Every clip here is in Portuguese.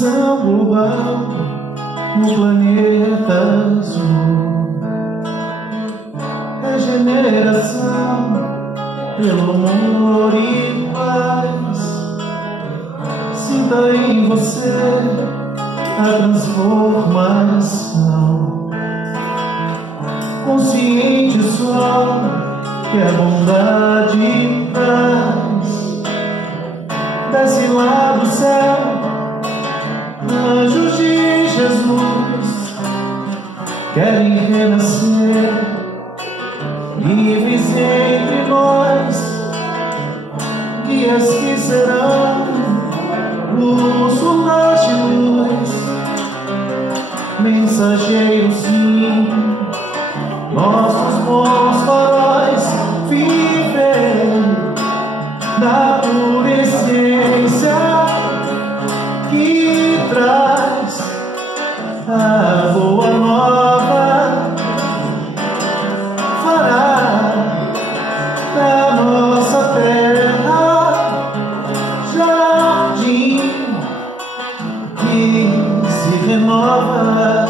Expansão global no planeta azul. Regeneração pelo amor e paz. Sinta em você a transformação. Consciente só que a bondade traz. Desce lá do céu, anjos de Jesus, querem renascer, livres entre nós, guias que serão bússolas de luz, mensageiros sim, nossos bons faróis, viver da pura essência que traz a boa nova, fará da nossa terra jardim que se renova.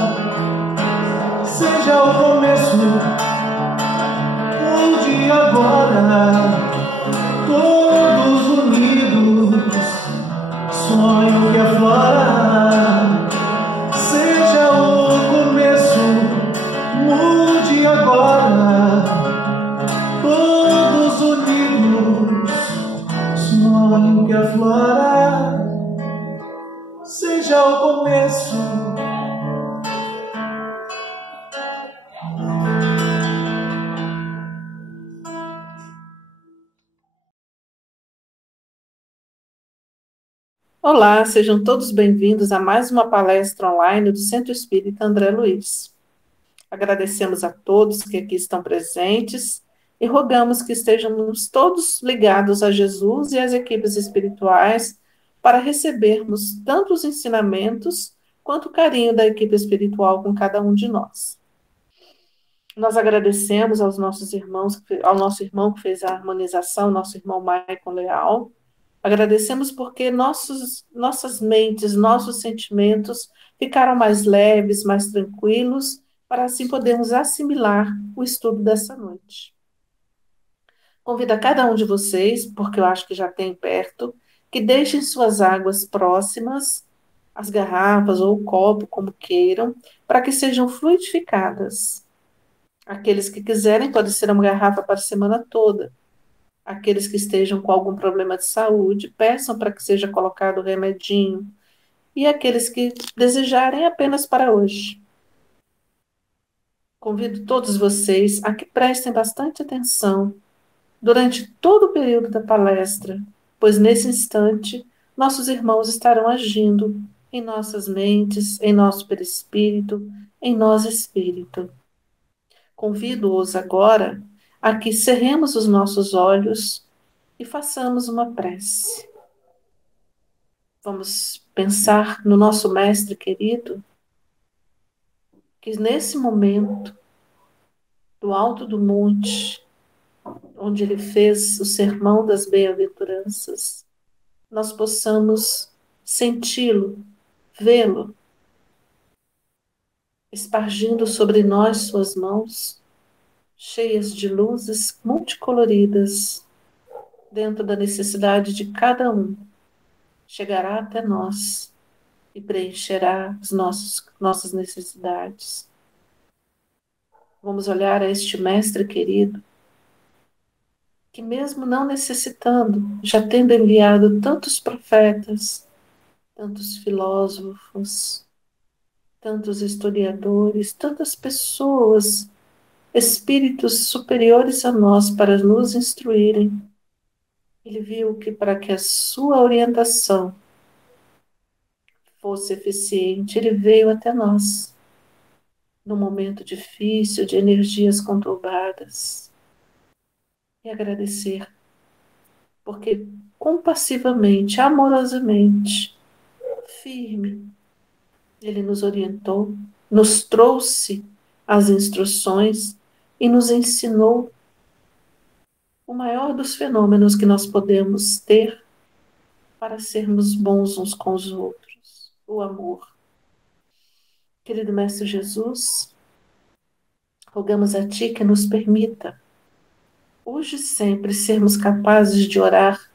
Seja o começo, mude agora, todos unidos, sonho que aflora. Seja o começo, mude agora, todos unidos, sonho que aflora. Seja o começo. Olá, sejam todos bem-vindos a mais uma palestra online do Centro Espírita André Luiz. Agradecemos a todos que aqui estão presentes e rogamos que estejamos todos ligados a Jesus e às equipes espirituais para recebermos tanto os ensinamentos quanto o carinho da equipe espiritual com cada um de nós. Nós agradecemos aos nossos irmãos, ao nosso irmão que fez a harmonização, nosso irmão Maicon Leal. Agradecemos porque nossas mentes, nossos sentimentos ficaram mais leves, mais tranquilos, para assim podermos assimilar o estudo dessa noite. Convido a cada um de vocês, porque eu acho que já tem perto, que deixem suas águas próximas, as garrafas ou o copo, como queiram, para que sejam fluidificadas. Aqueles que quiserem, pode ser uma garrafa para a semana toda. Aqueles que estejam com algum problema de saúde, peçam para que seja colocado o remedinho. E aqueles que desejarem, apenas para hoje. Convido todos vocês a que prestem bastante atenção durante todo o período da palestra, pois nesse instante nossos irmãos estarão agindo em nossas mentes, em nosso perispírito, em nós espírito. Convido-os agora a que cerremos os nossos olhos e façamos uma prece. Vamos pensar no nosso mestre querido, que nesse momento, do alto do monte, onde ele fez o sermão das bem-aventuranças, nós possamos senti-lo, vê-lo, espargindo sobre nós suas mãos, cheias de luzes multicoloridas, dentro da necessidade de cada um. Chegará até nós e preencherá as nossas necessidades. Vamos olhar a este mestre querido, que mesmo não necessitando, já tendo enviado tantos profetas, tantos filósofos, tantos historiadores, tantas pessoas, espíritos superiores a nós para nos instruírem, ele viu que para que a sua orientação fosse eficiente, ele veio até nós, num momento difícil, de energias conturbadas, e agradecer, porque compassivamente, amorosamente, firme, ele nos orientou, nos trouxe as instruções e nos ensinou o maior dos fenômenos que nós podemos ter para sermos bons uns com os outros, o amor. Querido Mestre Jesus, rogamos a Ti que nos permita, hoje e sempre, sermos capazes de orar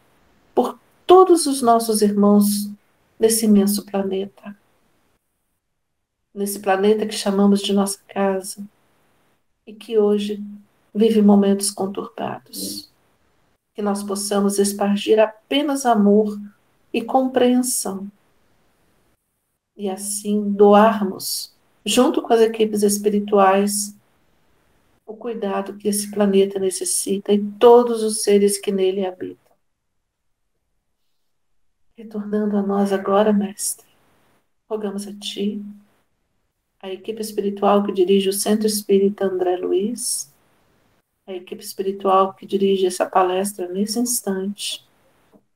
por todos os nossos irmãos nesse imenso planeta. Nesse planeta que chamamos de nossa casa e que hoje vive momentos conturbados. Que nós possamos espargir apenas amor e compreensão. E assim doarmos, junto com as equipes espirituais, o cuidado que esse planeta necessita e todos os seres que nele habitam. Retornando a nós agora, Mestre, rogamos a Ti, a equipe espiritual que dirige o Centro Espírita André Luiz, a equipe espiritual que dirige essa palestra nesse instante,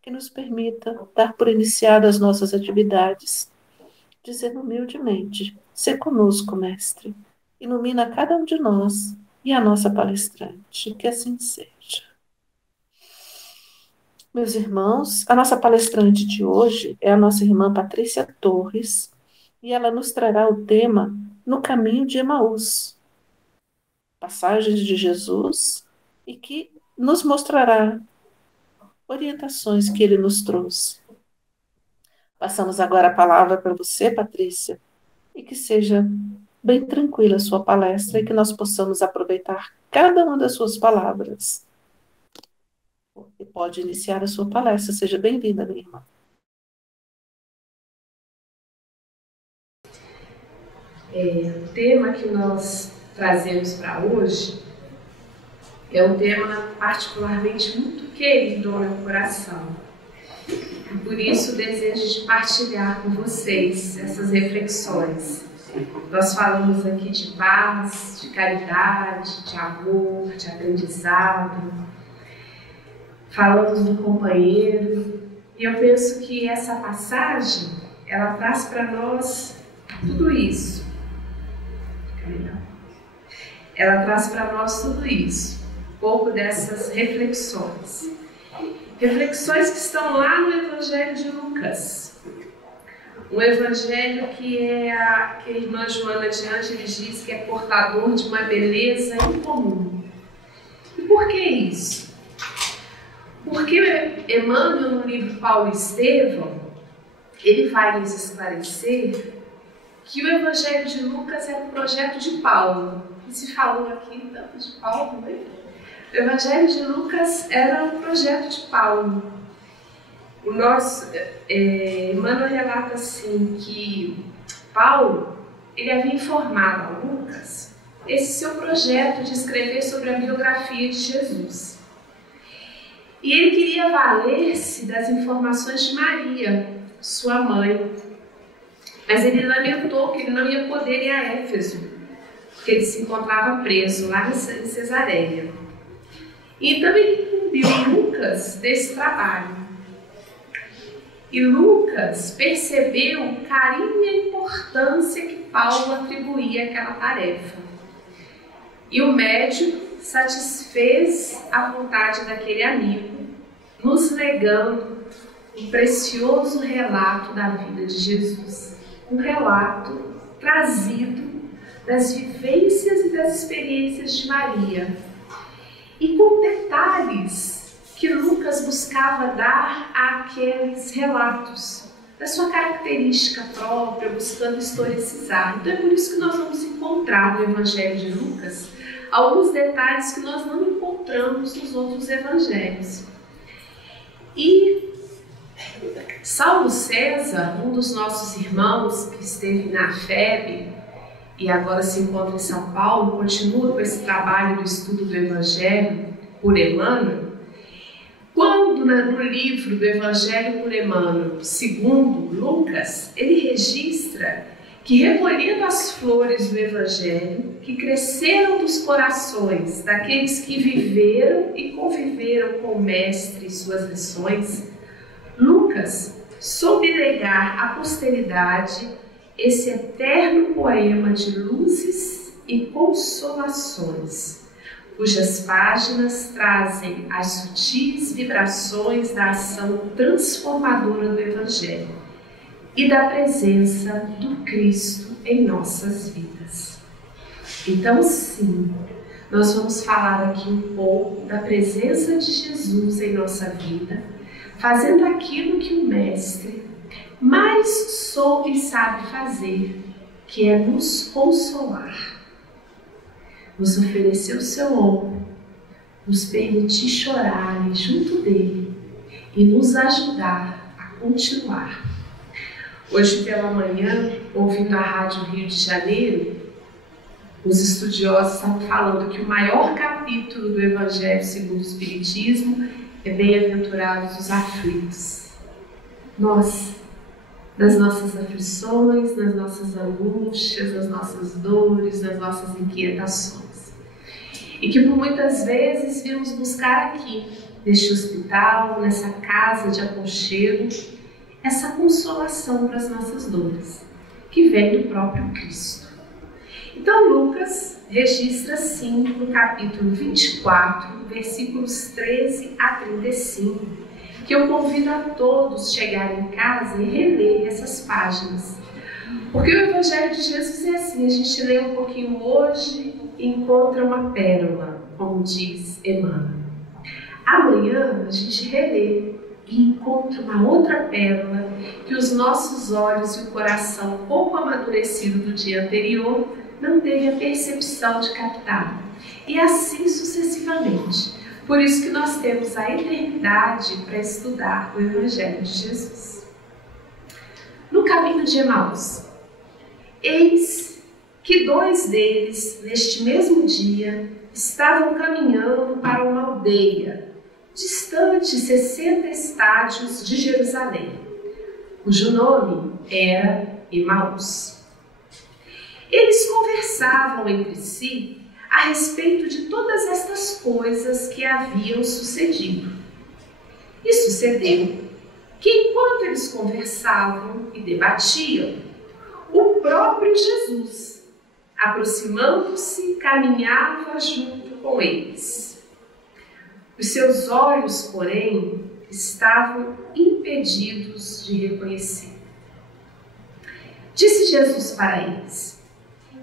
que nos permita dar por iniciadas as nossas atividades, dizendo humildemente: "Sê conosco, Mestre, ilumina cada um de nós e a nossa palestrante, que assim seja." Meus irmãos, a nossa palestrante de hoje é a nossa irmã Patrícia Torres, e ela nos trará o tema No Caminho de Emaús, passagens de Jesus, e que nos mostrará orientações que ele nos trouxe. Passamos agora a palavra para você, Patrícia, e que seja bem tranquila a sua palestra e que nós possamos aproveitar cada uma das suas palavras. Você pode iniciar a sua palestra. Seja bem-vinda, minha irmã. O tema que nós trazemos para hoje é um tema particularmente muito querido ao meu coração. E por isso desejo de partilhar com vocês essas reflexões. Nós falamos aqui de paz, de caridade, de amor, de aprendizado. Falamos do companheiro. E eu penso que essa passagem, ela traz para nós tudo isso. Ela traz para nós tudo isso, um pouco dessas reflexões. Reflexões que estão lá no Evangelho de Lucas. Um evangelho que a irmã Joana de Ângeles diz que é portador de uma beleza incomum. E por que isso? Porque Emmanuel, no livro Paulo e Estevão, ele vai nos esclarecer que o Evangelho de Lucas é um projeto de Paulo. E se falou aqui tanto de Paulo, né? O Evangelho de Lucas era um projeto de Paulo. O nosso Emmanuel relata assim que Paulo, ele havia informado a Lucas esse seu projeto de escrever sobre a biografia de Jesus. E ele queria valer-se das informações de Maria, sua mãe. Mas ele lamentou que ele não ia poder ir a Éfeso, porque ele se encontrava preso lá em Cesareia. Então ele incumbiu Lucas desse trabalho. E Lucas percebeu o carinho e a importância que Paulo atribuía àquela tarefa. E o médium satisfez a vontade daquele amigo, nos legando um precioso relato da vida de Jesus. Um relato trazido das vivências e das experiências de Maria. E com detalhes que Lucas buscava dar àqueles relatos, da sua característica própria, buscando historicizar. Então é por isso que nós vamos encontrar no Evangelho de Lucas alguns detalhes que nós não encontramos nos outros evangelhos. E Saulo César, um dos nossos irmãos que esteve na FEB e agora se encontra em São Paulo, continua com esse trabalho do estudo do Evangelho por Emmanuel. Quando no livro do Evangelho por Emmanuel, segundo Lucas, ele registra que, recolhendo as flores do Evangelho, que cresceram dos corações daqueles que viveram e conviveram com o Mestre e suas lições, Lucas soube legar à posteridade esse eterno poema de luzes e consolações, cujas páginas trazem as sutis vibrações da ação transformadora do Evangelho. e da presença do Cristo em nossas vidas. Então, sim, nós vamos falar aqui um pouco da presença de Jesus em nossa vida, fazendo aquilo que o Mestre mais soube e sabe fazer, que é nos consolar, nos oferecer o seu ombro, nos permitir chorar junto dele e nos ajudar a continuar. Hoje pela manhã, ouvindo a Rádio Rio de Janeiro, os estudiosos estavam falando que o maior capítulo do Evangelho segundo o Espiritismo é Bem-aventurados os aflitos. Nós, nas nossas aflições, nas nossas angústias, nas nossas dores, nas nossas inquietações. E que por muitas vezes viemos buscar aqui, neste hospital, nessa casa de aconchego, essa consolação para as nossas dores, que vem do próprio Cristo. Então Lucas registra assim no capítulo 24, versículos 13 a 35, que eu convido a todos chegarem em casa e reler essas páginas. Porque o Evangelho de Jesus é assim, a gente lê um pouquinho hoje e encontra uma pérola, como diz Emmanuel. Amanhã a gente relê e encontra uma outra pérola que os nossos olhos e o coração pouco amadurecido do dia anterior não teve a percepção de captar. E assim sucessivamente. Por isso que nós temos a eternidade para estudar o Evangelho de Jesus. No caminho de Emaús, eis que 2 deles, neste mesmo dia, estavam caminhando para uma aldeia, distante 60 estádios de Jerusalém, cujo nome era Emaús. Eles conversavam entre si a respeito de todas estas coisas que haviam sucedido. E sucedeu que, enquanto eles conversavam e debatiam, o próprio Jesus, aproximando-se, caminhava junto com eles. Os seus olhos, porém, estavam impedidos de reconhecer. Disse Jesus para eles: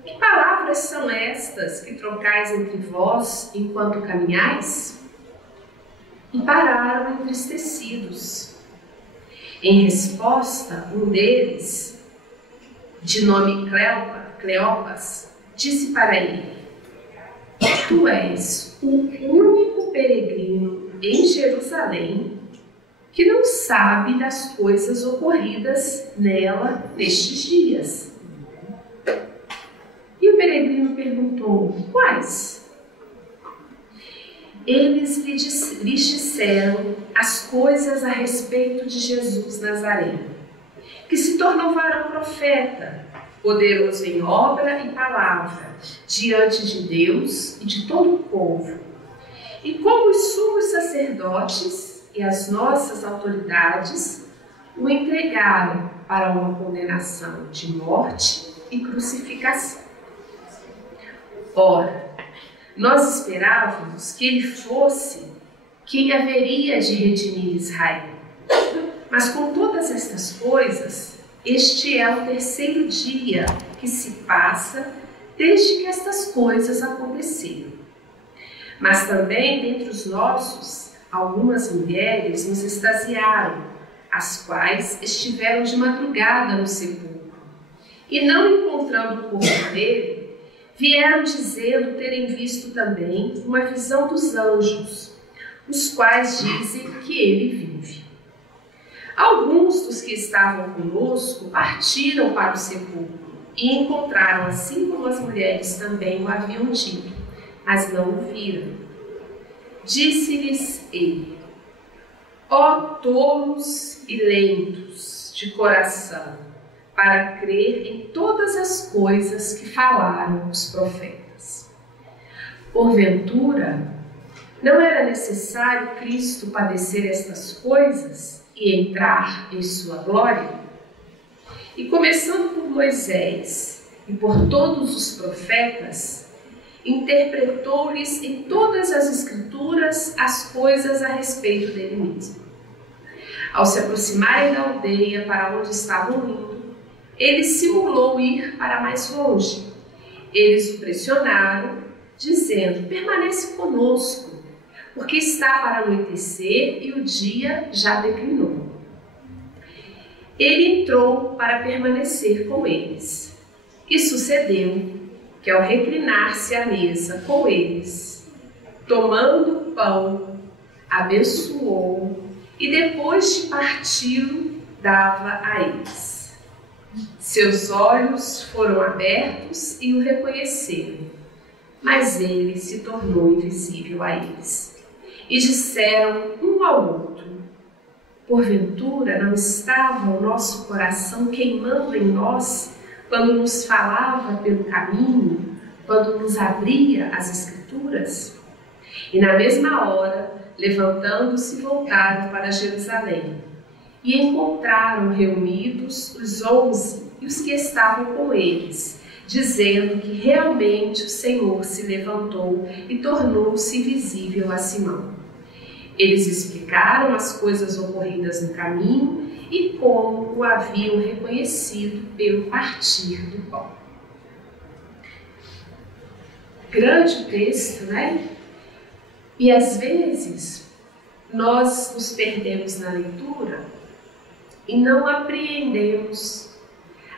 que palavras são estas que trocais entre vós enquanto caminhais? E pararam entristecidos. Em resposta, um deles, de nome Cleopas, disse para ele: tu és o único peregrino em Jerusalém que não sabe das coisas ocorridas nela nestes dias. E o peregrino perguntou: quais? Eles lhes disseram as coisas a respeito de Jesus Nazareno, que se tornou varão profeta, poderoso em obra e palavra, diante de Deus e de todo o povo. E como os sumos sacerdotes e as nossas autoridades o entregaram para uma condenação de morte e crucificação. Ora, nós esperávamos que ele fosse quem haveria de redimir Israel. Mas com todas estas coisas, este é o 3º dia que se passa desde que estas coisas aconteceram. Mas também dentre os nossos, algumas mulheres nos extasiaram, as quais estiveram de madrugada no sepulcro, e não encontrando o corpo dele, vieram dizendo terem visto também uma visão dos anjos, os quais dizem que ele vive. Alguns dos que estavam conosco partiram para o sepulcro e encontraram, assim como as mulheres também o haviam dito, mas não o viram. Disse-lhes ele: ó tolos e lentos de coração, para crer em todas as coisas que falaram os profetas. Porventura, não era necessário Cristo padecer estas coisas e entrar em sua glória? E começando por Moisés e por todos os profetas, interpretou-lhes em todas as Escrituras as coisas a respeito dele mesmo. Ao se aproximarem da aldeia para onde estavam indo, ele simulou ir para mais longe. Eles o pressionaram, dizendo: permanece conosco, porque está para anoitecer e o dia já declinou. Ele entrou para permanecer com eles. E sucedeu que, ao reclinar-se à mesa com eles, tomando o pão, abençoou e, depois de parti-lo, dava a eles. Seus olhos foram abertos e o reconheceram, mas ele se tornou invisível a eles. E disseram um ao outro: porventura não estava o nosso coração queimando em nós quando nos falava pelo caminho, quando nos abria as Escrituras? E na mesma hora, levantando-se, voltaram para Jerusalém e encontraram reunidos os 11 e os que estavam com eles, dizendo que realmente o Senhor se levantou e tornou-se visível a Simão. Eles explicaram as coisas ocorridas no caminho e como o haviam reconhecido pelo partir do pão. Grande o texto, né? E às vezes nós nos perdemos na leitura e não apreendemos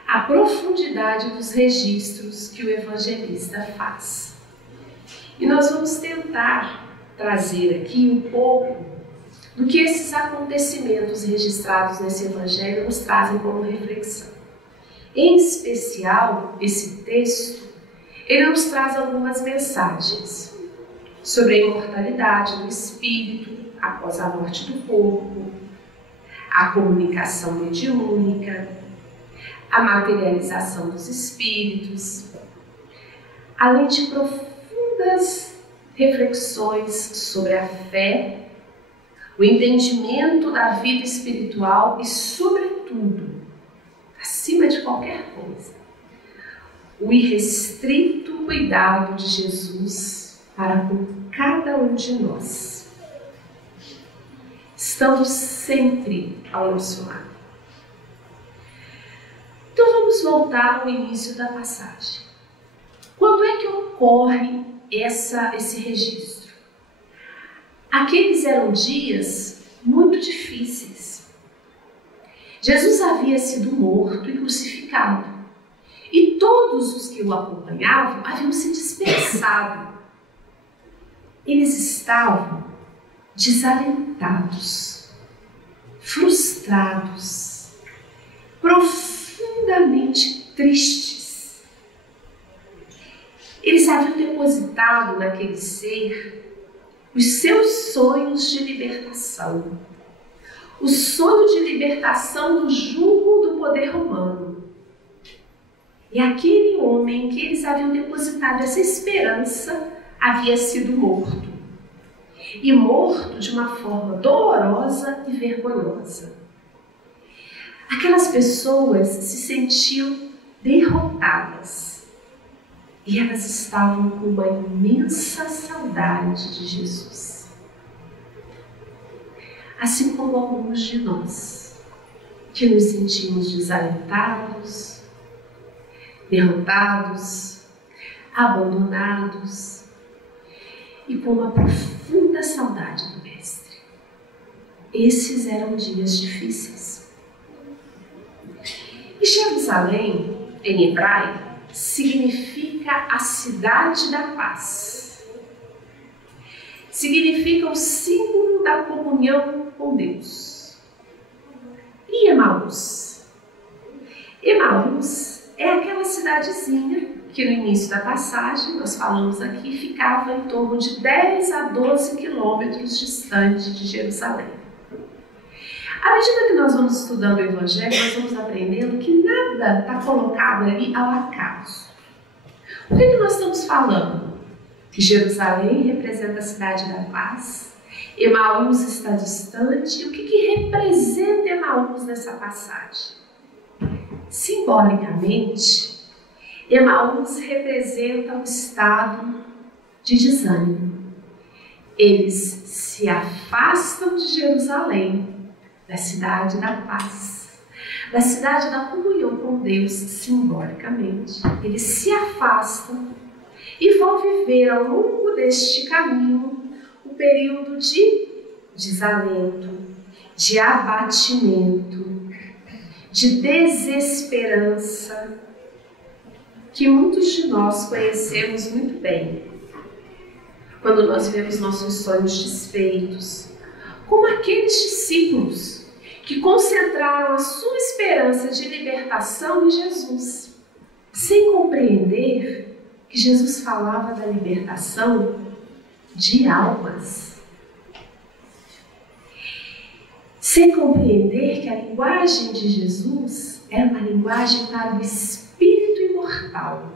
a profundidade dos registros que o evangelista faz. E nós vamos tentar trazer aqui um pouco do que esses acontecimentos registrados nesse evangelho nos trazem como reflexão. Em especial, esse texto, ele nos traz algumas mensagens sobre a imortalidade do espírito após a morte do corpo, a comunicação mediúnica, a materialização dos espíritos, além de profundas reflexões sobre a fé, o entendimento da vida espiritual e, sobretudo, acima de qualquer coisa, o irrestrito cuidado de Jesus para com cada um de nós, estando sempre ao nosso lado. Então vamos voltar ao início da passagem. Quando é que ocorre esse registro? Aqueles eram dias muito difíceis. Jesus havia sido morto e crucificado, e todos os que o acompanhavam haviam se dispersado. Eles estavam desalentados, frustrados, profundamente tristes. Eles haviam depositado naquele ser os seus sonhos de libertação, o sonho de libertação do jugo do poder romano. E aquele homem que eles haviam depositado essa esperança havia sido morto. E morto de uma forma dolorosa e vergonhosa. Aquelas pessoas se sentiam derrotadas. E elas estavam com uma imensa saudade de Jesus. Assim como alguns de nós, que nos sentimos desalentados, derrotados, abandonados e com uma profunda saudade do Mestre. Esses eram dias difíceis. E Jerusalém, em hebraico, significa a cidade da paz. Significa o símbolo da comunhão com Deus. E Emaús? Emaús é aquela cidadezinha que no início da passagem, nós falamos aqui, ficava em torno de 10 a 12 quilômetros distante de Jerusalém. À medida que nós vamos estudando o Evangelho, nós vamos aprendendo que nada está colocado ali ao acaso. O que nós estamos falando? Que Jerusalém representa a cidade da paz, Emaús está distante, e o que representa Emaús nessa passagem? Simbolicamente, Emaús representa um estado de desânimo. Eles se afastam de Jerusalém da cidade da paz, da cidade da comunhão com Deus, simbolicamente. Eles se afastam e vão viver ao longo deste caminho um período de desalento, de abatimento, de desesperança, que muitos de nós conhecemos muito bem. Quando nós vemos nossos sonhos desfeitos, como aqueles discípulos que concentraram a sua esperança de libertação em Jesus, sem compreender que Jesus falava da libertação de almas, sem compreender que a linguagem de Jesus era uma linguagem para o espírito imortal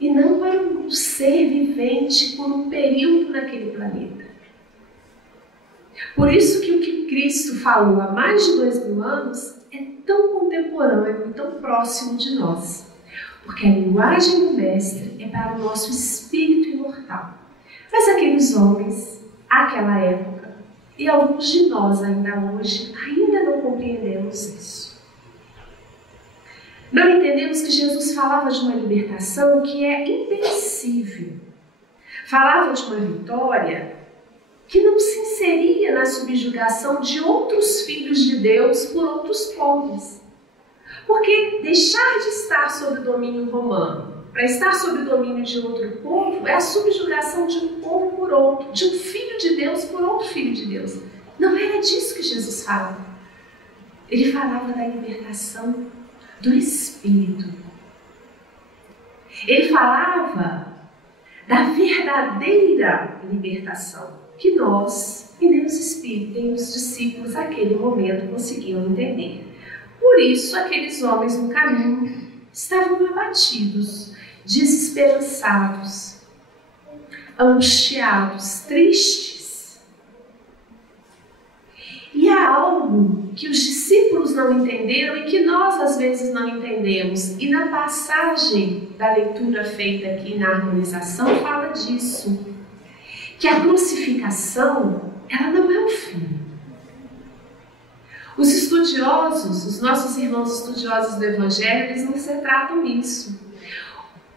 e não para um ser vivente por um período naquele planeta. Por isso que o que Cristo falou há mais de 2000 anos é tão contemporâneo e tão próximo de nós. Porque a linguagem do Mestre é para o nosso espírito imortal. Mas aqueles homens, àquela época, e alguns de nós ainda hoje, ainda não compreendemos isso. Não entendemos que Jesus falava de uma libertação que é imperecível. Falava de uma vitória que não se inseria na subjugação de outros filhos de Deus por outros povos. Porque deixar de estar sob o domínio romano para estar sob o domínio de outro povo é a subjugação de um povo por outro, de um filho de Deus por outro filho de Deus. Não era disso que Jesus falava. Ele falava da libertação do Espírito. Ele falava da verdadeira libertação que nós, e nem os espíritos, nem os discípulos naquele momento conseguiam entender. Por isso, aqueles homens no caminho estavam abatidos, desesperançados, angustiados, tristes. E há algo que os discípulos não entenderam e que nós às vezes não entendemos. E na passagem da leitura feita aqui na harmonização fala disso. Que a crucificação, ela não é o fim. Os estudiosos, os nossos irmãos estudiosos do Evangelho, eles não se tratam isso.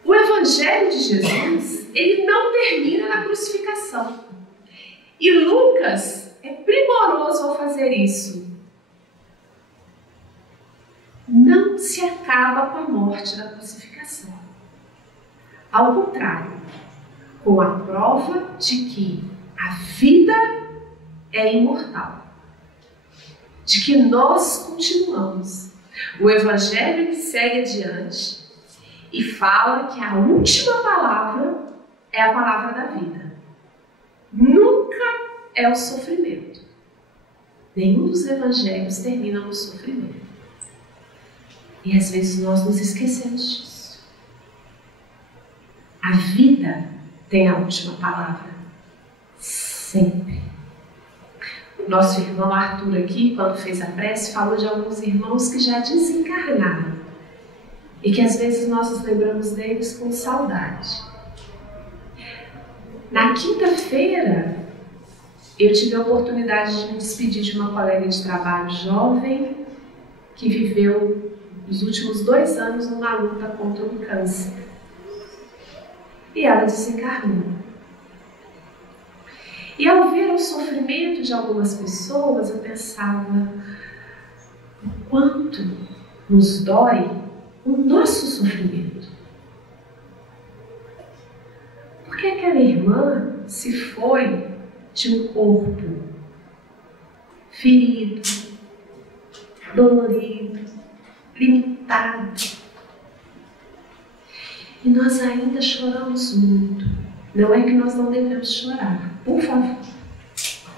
O Evangelho de Jesus, ele não termina na crucificação. E Lucas é primoroso ao fazer isso. Não se acaba com a morte da crucificação. Ao contrário, com a prova de que a vida é imortal, de que nós continuamos. O Evangelho ele segue adiante e fala que a última palavra é a palavra da vida. Nunca é o sofrimento. Nenhum dos evangelhos termina no sofrimento. E às vezes nós nos esquecemos disso. A vida tem a última palavra. Sempre. O nosso irmão Arthur aqui, quando fez a prece, falou de alguns irmãos que já desencarnaram. E que às vezes nós nos lembramos deles com saudade. Na quinta-feira, eu tive a oportunidade de me despedir de uma colega de trabalho jovem que viveu os últimos 2 anos numa luta contra um câncer. E ela desencarnou. E ao ver o sofrimento de algumas pessoas, eu pensava o quanto nos dói o nosso sofrimento. Porque aquela irmã se foi de um corpo ferido, dolorido, limitado. E nós ainda choramos muito. Não é que nós não devemos chorar, por favor.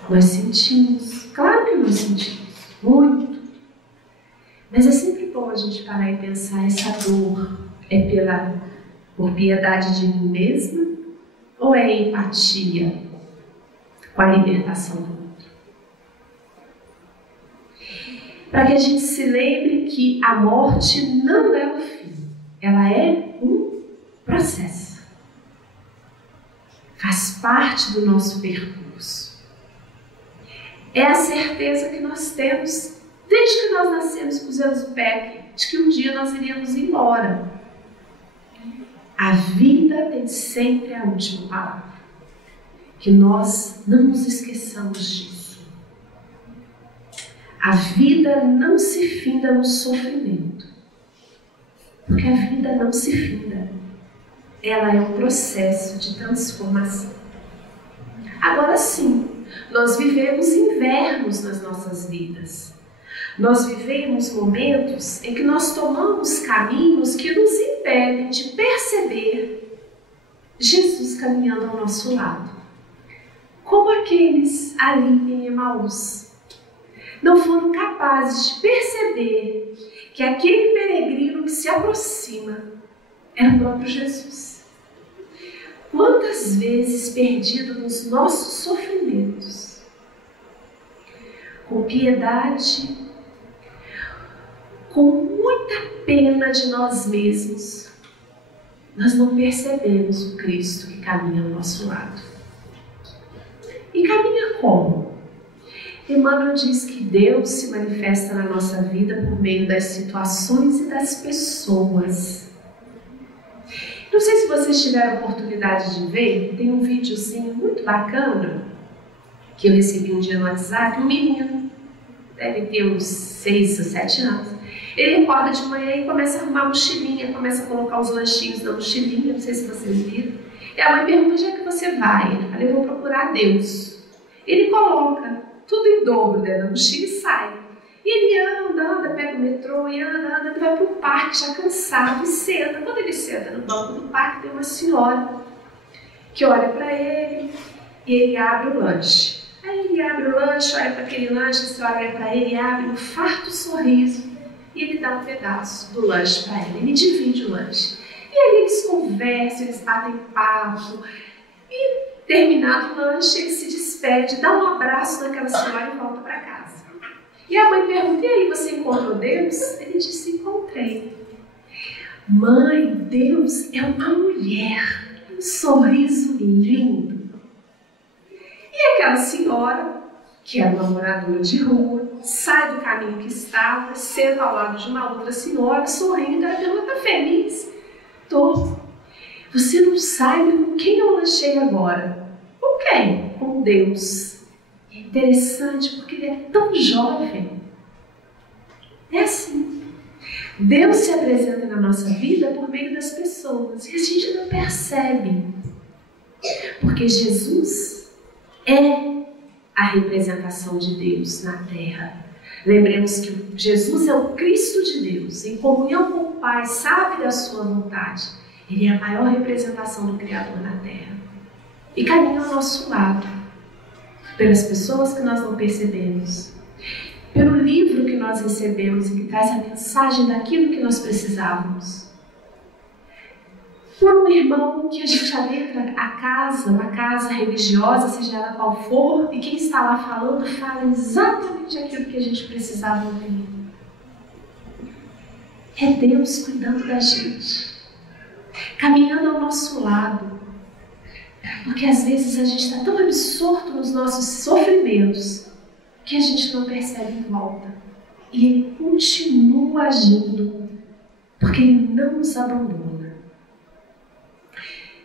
Nós sentimos, claro que nós sentimos, muito. Mas é sempre bom a gente parar e pensar, essa dor é por piedade de mim mesma ou é empatia com a libertação do outro? Para que a gente se lembre que a morte não é o fim, ela é um processo. Faz parte do nosso percurso. É a certeza que nós temos, desde que nós nascemos, pusemos o pé, de que um dia nós iríamos embora. A vida tem sempre a última palavra. Que nós não nos esqueçamos disso. A vida não se finda no sofrimento. Porque a vida não se finda. Ela é um processo de transformação. Agora sim, nós vivemos invernos nas nossas vidas. Nós vivemos momentos em que nós tomamos caminhos que nos impedem de perceber Jesus caminhando ao nosso lado. Como aqueles ali em Emaús. Não foram capazes de perceber que aquele peregrino que se aproxima era o próprio Jesus. Quantas vezes perdido nos nossos sofrimentos, com piedade, com muita pena de nós mesmos, nós não percebemos o Cristo que caminha ao nosso lado. E caminha como? Emmanuel diz que Deus se manifesta na nossa vida por meio das situações e das pessoas. Não sei se vocês tiveram a oportunidade de ver, tem um videozinho muito bacana que eu recebi um dia no WhatsApp, um menino, deve ter uns 6 ou 7 anos. Ele acorda de manhã e começa a arrumar a mochilinha, começa a colocar os lanchinhos na mochilinha, não sei se vocês viram. E a mãe pergunta, onde é que você vai? Ele fala, eu vou procurar Deus. Ele coloca tudo em dobro dentro da mochila e sai. E ele anda, pega o metrô e anda, ele vai para o parque já cansado e senta. Quando ele senta no banco do parque, tem uma senhora que olha para ele e ele abre o lanche. Aí ele abre o lanche, olha para aquele lanche, a senhora olha para ele e abre um farto sorriso e ele dá um pedaço do lanche para ele. Ele divide o lanche. E aí eles conversam, eles batem papo e terminado o lanche, ele se despede, dá um abraço naquela senhora e volta para casa. E a mãe pergunta, e aí, você encontrou Deus? Ele disse, encontrei. Mãe, Deus é uma mulher, um sorriso lindo. E aquela senhora, que era uma moradora de rua, sai do caminho que estava, senta ao lado de uma outra senhora, sorrindo, ela pergunta, tá feliz? Tô. Você não sabe com quem eu lanchei agora. Com quem? Com Deus. É interessante porque ele é tão jovem. É assim. Deus se apresenta na nossa vida por meio das pessoas e a gente não percebe. Porque Jesus é a representação de Deus na terra. Lembremos que Jesus é o Cristo de Deus, em comunhão com o Pai, sabe da sua vontade. Ele é a maior representação do Criador na terra. E caminha ao nosso lado, pelas pessoas que nós não percebemos, pelo livro que nós recebemos e que traz a mensagem daquilo que nós precisávamos, por um irmão que a gente adentra a casa, uma casa religiosa, seja ela qual for, e quem está lá falando, fala exatamente aquilo que a gente precisava ouvir. É Deus cuidando da gente, caminhando ao nosso lado, porque às vezes a gente está tão absorto nos nossos sofrimentos que a gente não percebe em volta. E Ele continua agindo, porque Ele não nos abandona.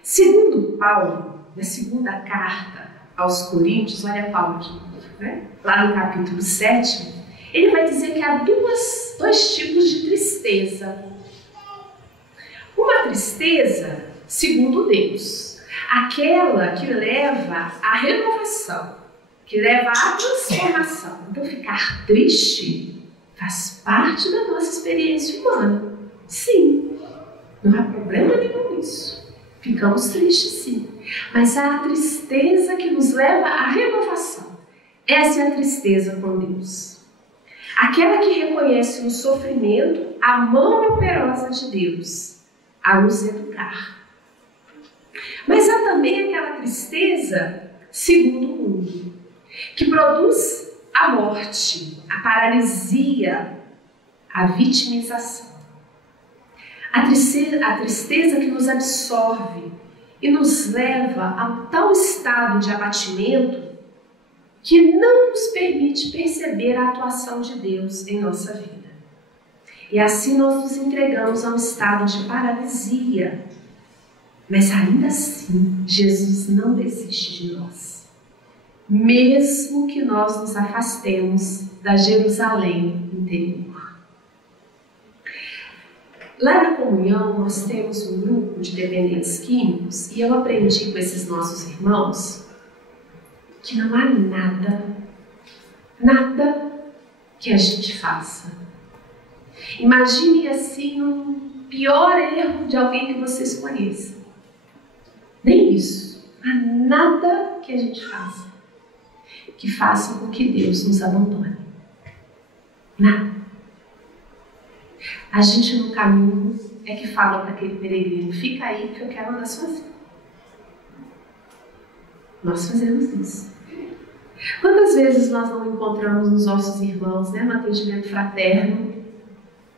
Segundo Paulo, na segunda carta aos Coríntios, olha Paulo de novo, né? Lá no capítulo 7, ele vai dizer que há dois tipos de tristeza. Uma tristeza segundo Deus, aquela que leva à renovação, que leva à transformação. Então ficar triste faz parte da nossa experiência humana. Sim, não há problema nenhum nisso. Ficamos tristes sim, mas há a tristeza que nos leva à renovação. Essa é a tristeza com Deus. Aquela que reconhece no sofrimento a mão operosa de Deus a nos educar. Mas há também aquela tristeza segundo o mundo, que produz a morte, a paralisia, a vitimização. A tristeza que nos absorve e nos leva a um tal estado de abatimento que não nos permite perceber a atuação de Deus em nossa vida. E assim nós nos entregamos a um estado de paralisia. Mas ainda assim, Jesus não desiste de nós. Mesmo que nós nos afastemos da Jerusalém interior. Lá na comunhão, nós temos um grupo de dependentes químicos e eu aprendi com esses nossos irmãos que não há nada que a gente faça. Imagine assim um pior erro de alguém que vocês conheçam. Nem isso. Não há nada que a gente faça que faça com que Deus nos abandone. Nada. A gente no caminho é que fala para aquele peregrino: fica aí que eu quero andar sozinho. Nós fazemos isso. Quantas vezes nós não encontramos os nossos irmãos, no atendimento fraterno,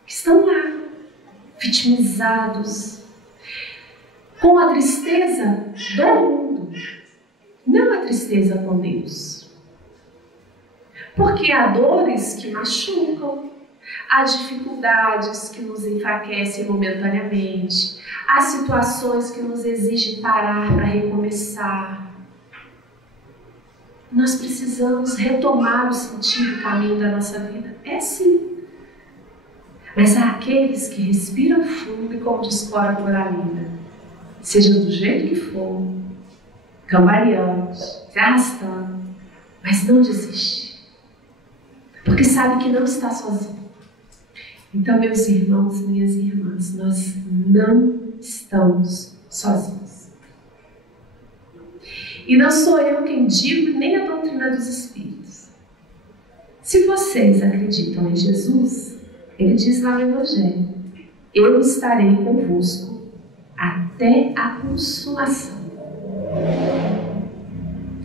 que estão lá, vitimizados, com a tristeza do mundo, não a tristeza com Deus. Porque há dores que machucam, há dificuldades que nos enfraquecem momentaneamente, há situações que nos exigem parar para recomeçar. Nós precisamos retomar o sentido e o caminho da nossa vida. É sim. Mas há aqueles que respiram fundo e, como diz Cora Coralina, seja do jeito que for, cambaleando, se arrastando, mas não desiste. Porque sabe que não está sozinho. Então, meus irmãos e minhas irmãs, nós não estamos sozinhos. E não sou eu quem digo, nem a doutrina dos Espíritos. Se vocês acreditam em Jesus, ele diz lá no Evangelho: eu estarei convosco até a consumação.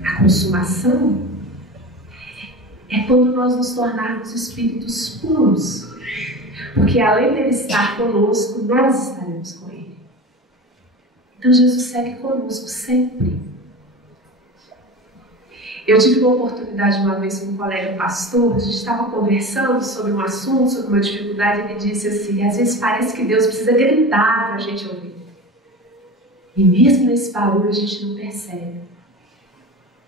A consumação é quando nós nos tornarmos espíritos puros. Porque além dele estar conosco, nós estaremos com ele. Então Jesus segue conosco sempre. Eu tive uma oportunidade uma vez com um colega pastor, a gente estava conversando sobre um assunto, sobre uma dificuldade, e ele disse assim: às vezes parece que Deus precisa gritar para a gente ouvir. E mesmo nesse barulho a gente não percebe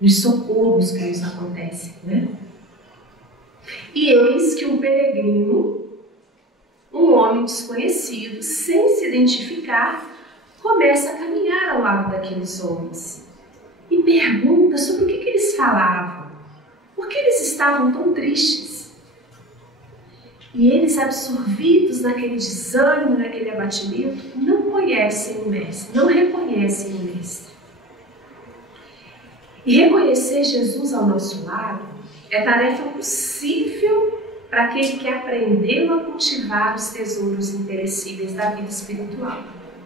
os socorros que nos acontecem, né? E eis que um peregrino, um homem desconhecido, sem se identificar, começa a caminhar ao lado daqueles homens e pergunta sobre o que eles falavam, por que eles estavam tão tristes. E eles, absorvidos naquele desânimo, naquele abatimento, não conhecem o Mestre, não reconhecem o Mestre. E reconhecer Jesus ao nosso lado é tarefa possível para aquele que aprendeu a cultivar os tesouros imperecíveis da vida espiritual,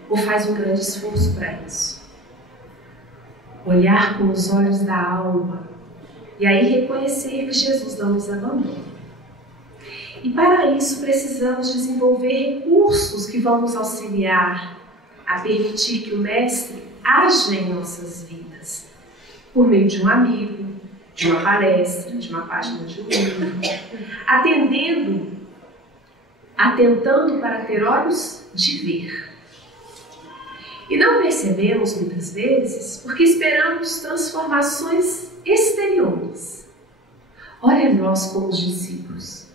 ou faz um grande esforço para isso. Olhar com os olhos da alma e aí reconhecer que Jesus não nos abandona. E para isso precisamos desenvolver recursos que vão nos auxiliar a permitir que o Mestre haja em nossas vidas, por meio de um amigo, de uma palestra, de uma página de um livro, atentando para ter olhos de ver. E não percebemos muitas vezes porque esperamos transformações exteriores. Olha nós como os discípulos.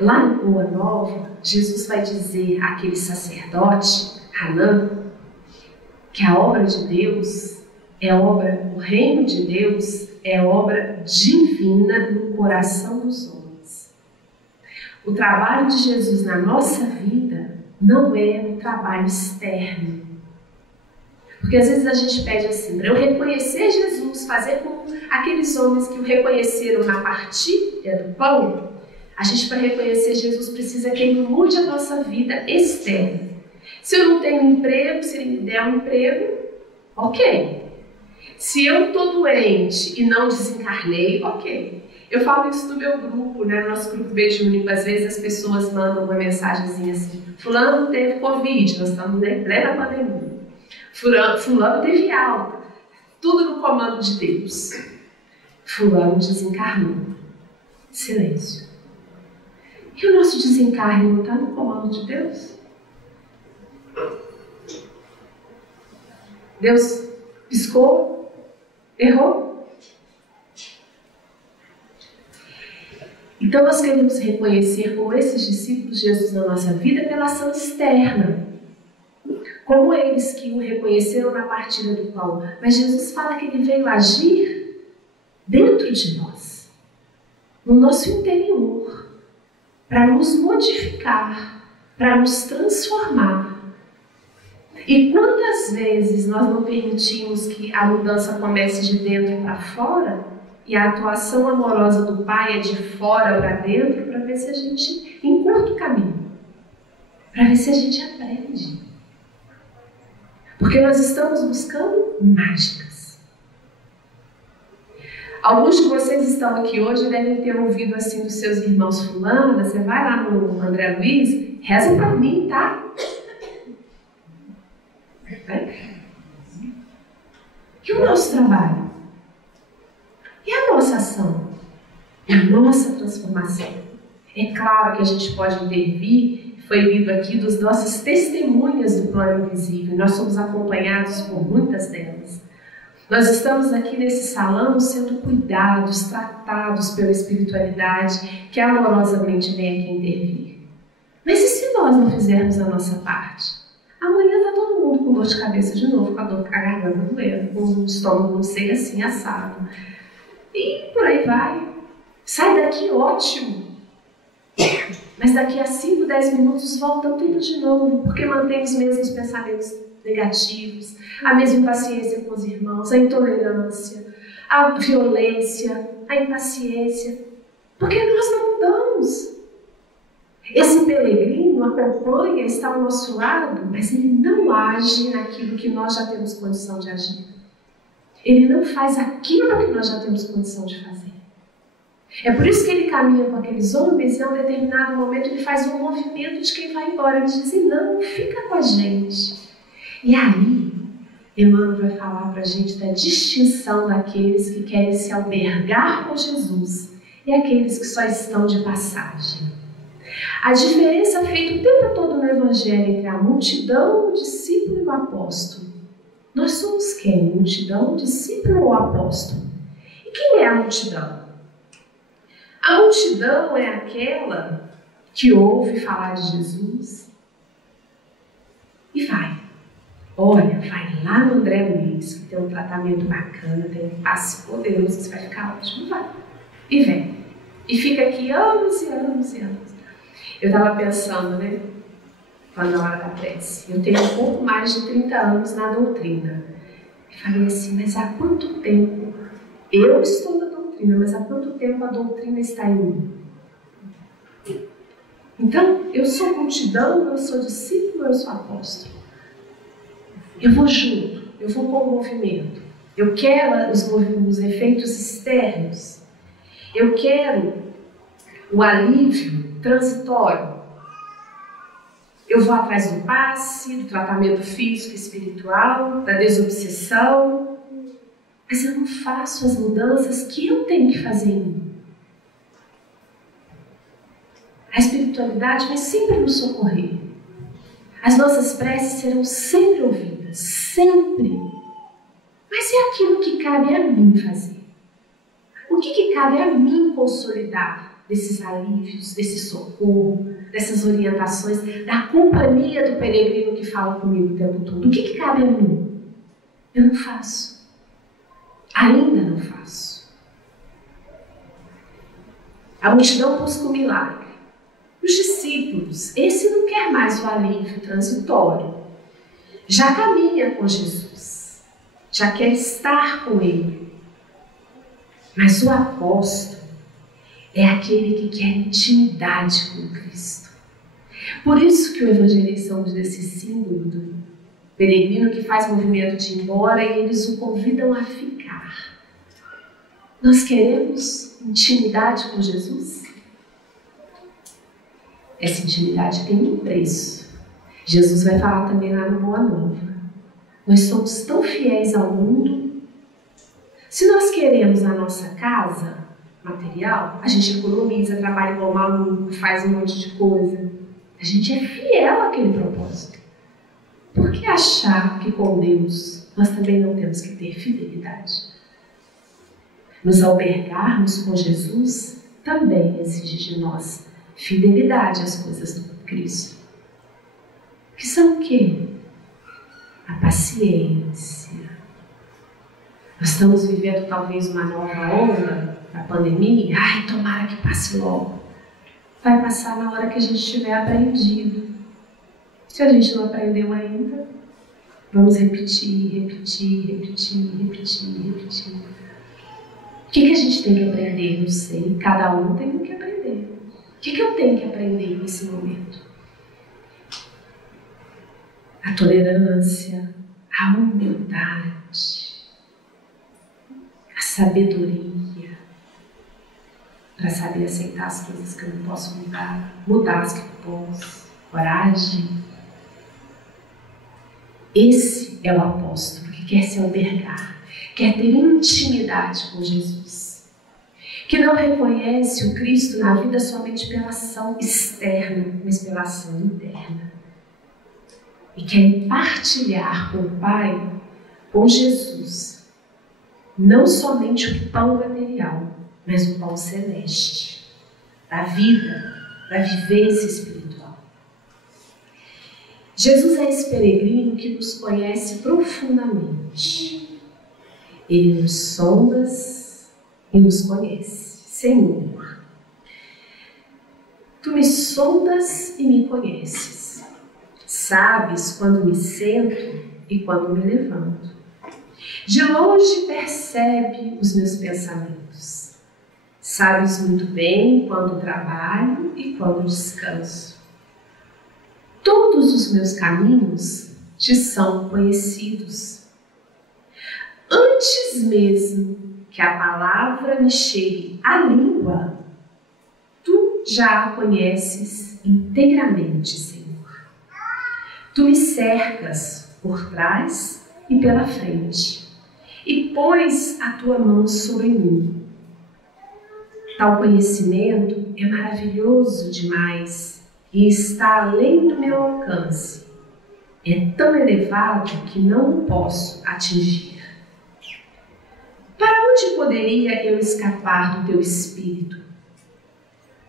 Lá no Boa Nova, Jesus vai dizer àquele sacerdote, Hanã, que a obra de Deus o reino de Deus é obra divina no coração dos homens. O trabalho de Jesus na nossa vida não é um trabalho externo. Porque às vezes a gente pede assim, para eu reconhecer Jesus, fazer como aqueles homens que o reconheceram na partilha do pão, a gente, para reconhecer Jesus, precisa que ele mude a nossa vida externa. Se eu não tenho um emprego, se ele me der um emprego, ok. Se eu estou doente e não desencarnei, ok. Eu falo isso no meu grupo, no nosso grupo mediúnico. Às vezes as pessoas mandam uma mensagenzinha assim: fulano teve Covid, nós estamos em plena pandemia. Fulano teve alta. Tudo no comando de Deus. fulano desencarnou. Silêncio. E o nosso desencarne não está no comando de Deus? Deus piscou, errou. Então nós queremos reconhecer como esses discípulos de Jesus na nossa vida pela ação externa. Como eles que o reconheceram na partida do pão. Mas Jesus fala que ele veio agir dentro de nós, no nosso interior, para nos modificar, para nos transformar. E quantas vezes nós não permitimos que a mudança comece de dentro para fora e a atuação amorosa do Pai é de fora para dentro para ver se a gente encurta o caminho, para ver se a gente aprende. Porque nós estamos buscando mágicas. Alguns de vocês estão aqui hoje devem ter ouvido assim dos seus irmãos fulano, você vai lá no André Luiz, reza por mim, tá? E o nosso trabalho? E a nossa ação? E a nossa transformação? É claro que a gente pode intervir, foi lido aqui, dos nossas testemunhas do plano invisível. Nós somos acompanhados por muitas delas. Nós estamos aqui nesse salão sendo cuidados, tratados pela espiritualidade que amorosamente vem aqui intervir. Mas e se nós não fizermos a nossa parte? Amanhã está todo mundo com dor de cabeça de novo, com a garganta doendo, com o estômago não sei assim assado. E por aí vai. Sai daqui ótimo. Mas daqui a 5, 10 minutos volta tudo de novo, porque mantém os mesmos pensamentos negativos, a mesma impaciência com os irmãos, a intolerância, a violência, a impaciência. Porque nós não mudamos. Esse peregrino acompanha, está ao nosso lado, mas ele não age naquilo que nós já temos condição de agir. Ele não faz aquilo que nós já temos condição de fazer. É por isso que ele caminha com aqueles homens e a um determinado momento ele faz um movimento de quem vai embora. Ele diz, não, fica com a gente. E aí, Emmanuel vai falar para a gente da distinção daqueles que querem se albergar com Jesus e aqueles que só estão de passagem. A diferença feita o tempo todo no Evangelho entre a multidão, o discípulo e o apóstolo. Nós somos quem? Multidão, discípulo ou apóstolo? E quem é a multidão? A multidão é aquela que ouve falar de Jesus e vai. Olha, vai lá no André Luiz, que tem um tratamento bacana, tem um passe poderoso, você vai ficar ótimo, vai. E vem. E fica aqui anos e anos e anos. Eu estava pensando, né, na hora da prece, eu tenho um pouco mais de 30 anos na doutrina. E falei assim, mas há quanto tempo eu estou na doutrina, mas há quanto tempo a doutrina está em mim? Então, eu sou multidão, eu sou discípulo, eu sou apóstolo. Eu vou junto, eu vou com o movimento. Eu quero os efeitos externos. Eu quero o alívio transitório. Eu vou atrás do passe, do tratamento físico e espiritual, da desobsessão. Mas eu não faço as mudanças que eu tenho que fazer em mim. A espiritualidade vai sempre nos socorrer. As nossas preces serão sempre ouvidas, sempre. Mas é aquilo que cabe a mim fazer. O que cabe a mim consolidar desses alívios, desse socorro, dessas orientações, da companhia do peregrino que fala comigo o tempo todo? O que cabe a mim? Eu não faço. Ainda não faço. A multidão busca o milagre. Os discípulos, esse não quer mais o alívio transitório. Já caminha com Jesus. Já quer estar com Ele. Mas o apóstolo é aquele que quer intimidade com Cristo. Por isso que o evangelista usa esse símbolo do peregrino que faz movimento de ir embora e eles o convidam a ficar. Nós queremos intimidade com Jesus? Essa intimidade tem um preço. Jesus vai falar também lá no Boa Nova. Nós somos tão fiéis ao mundo. Se nós queremos a nossa casa, casa material, a gente economiza, trabalha igual maluco, faz um monte de coisa. A gente é fiel àquele propósito. Por que achar que com Deus nós também não temos que ter fidelidade? Nos albergarmos com Jesus também exige de nós fidelidade às coisas do Cristo. Que são o quê? A paciência. Nós estamos vivendo talvez uma nova onda da pandemia. Ai, tomara que passe logo. Vai passar na hora que a gente tiver aprendido. Se a gente não aprendeu ainda, vamos repetir. O que a gente tem que aprender? Não sei. Cada um tem que aprender. O que eu tenho que aprender nesse momento? A tolerância, a humildade, a sabedoria, para saber aceitar as coisas que eu não posso mudar as que eu posso, coragem. Esse é o apóstolo que quer se albergar, quer ter intimidade com Jesus, que não reconhece o Cristo na vida somente pela ação externa, mas pela ação interna. E quer partilhar com o Pai, com Jesus, não somente o pão material, mas o pão celeste, da vida, da vivência espiritual. Jesus é esse peregrino que nos conhece profundamente. Ele nos sonda e nos conhece. Senhor, Tu me sondas e me conheces. Sabes quando me sento e quando me levanto. De longe percebe os meus pensamentos. Sabes muito bem quando trabalho e quando descanso. Todos os meus caminhos te são conhecidos. Antes mesmo que a palavra me chegue à língua, tu já a conheces inteiramente, Senhor. Tu me cercas por trás e pela frente, e pões a tua mão sobre mim. Tal conhecimento é maravilhoso demais e está além do meu alcance. É tão elevado que não o posso atingir. Para onde poderia eu escapar do teu espírito?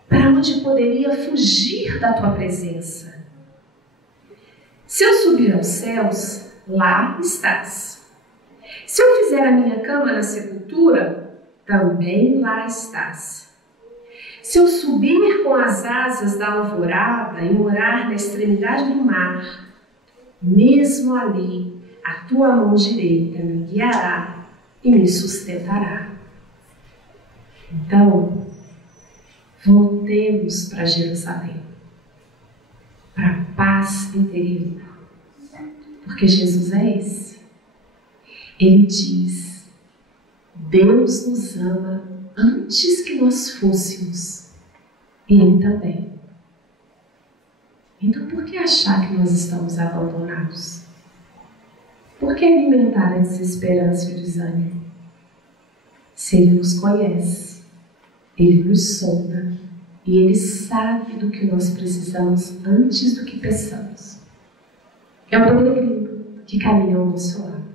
Para onde poderia fugir da tua presença? Se eu subir aos céus, lá estás. Se eu fizer a minha cama na sepultura, também lá estás. Se eu subir com as asas da alvorada e morar na extremidade do mar, mesmo ali a tua mão direita me guiará e me sustentará. Então, voltemos para Jerusalém, para a paz interior, porque Jesus é esse. Ele diz: Deus nos ama antes que nós fôssemos, e Ele também. Então, por que achar que nós estamos abandonados? Por que alimentar a desesperança e o desânimo? Se Ele nos conhece, Ele nos sonda e Ele sabe do que nós precisamos antes do que pensamos. É o peregrino que caminha ao nosso lado.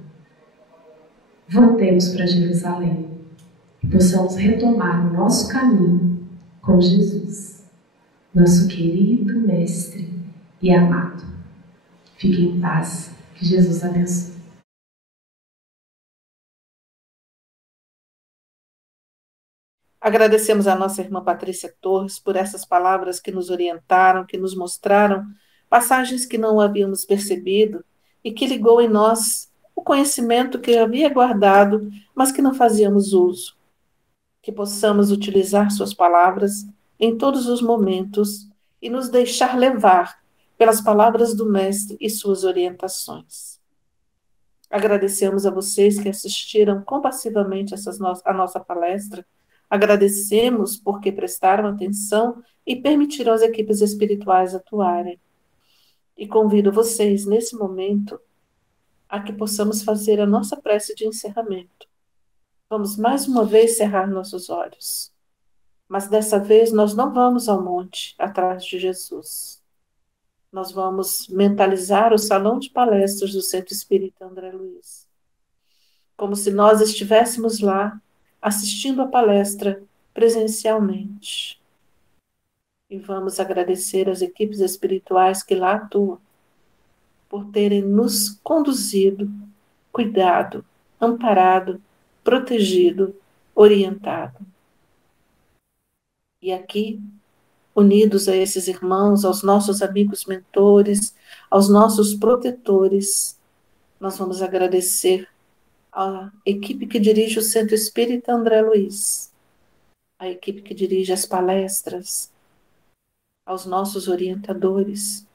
Voltemos para Jerusalém e possamos retomar o nosso caminho com Jesus, nosso querido Mestre e amado. Fique em paz, que Jesus abençoe. Agradecemos a nossa irmã Patrícia Torres por essas palavras que nos orientaram, que nos mostraram passagens que não havíamos percebido e que ligou em nós o conhecimento que eu havia guardado, mas que não fazíamos uso. Que possamos utilizar suas palavras em todos os momentos e nos deixar levar pelas palavras do Mestre e suas orientações. Agradecemos a vocês que assistiram compassivamente a nossa palestra. Agradecemos porque prestaram atenção e permitiram as equipes espirituais atuarem. E convido vocês, nesse momento, a que possamos fazer a nossa prece de encerramento. Vamos mais uma vez cerrar nossos olhos. Mas dessa vez nós não vamos ao monte atrás de Jesus. Nós vamos mentalizar o salão de palestras do Centro Espírita André Luiz. Como se nós estivéssemos lá assistindo a palestra presencialmente. E vamos agradecer às equipes espirituais que lá atuam por terem nos conduzido, cuidado, amparado, protegido, orientado. E aqui, unidos a esses irmãos, aos nossos amigos mentores, aos nossos protetores, nós vamos agradecer à equipe que dirige o Centro Espírita André Luiz, a equipe que dirige as palestras, aos nossos orientadores,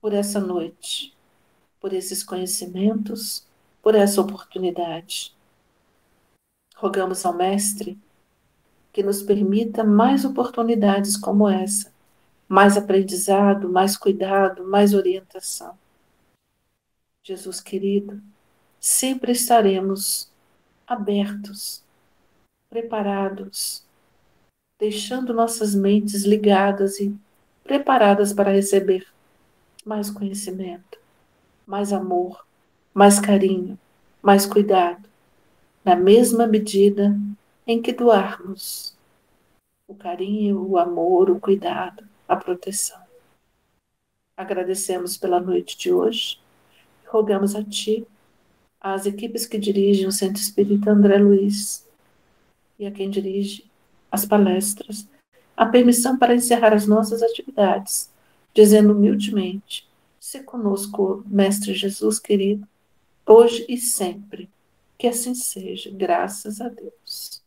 por essa noite, por esses conhecimentos, por essa oportunidade. Rogamos ao Mestre que nos permita mais oportunidades como essa, mais aprendizado, mais cuidado, mais orientação. Jesus querido, sempre estaremos abertos, preparados, deixando nossas mentes ligadas e preparadas para receber mais conhecimento, mais amor, mais carinho, mais cuidado, na mesma medida em que doarmos o carinho, o amor, o cuidado, a proteção. Agradecemos pela noite de hoje e rogamos a Ti, às equipes que dirigem o Centro Espírita André Luiz e a quem dirige as palestras, a permissão para encerrar as nossas atividades, dizendo humildemente: se conosco, Mestre Jesus querido, hoje e sempre. Que assim seja, graças a Deus.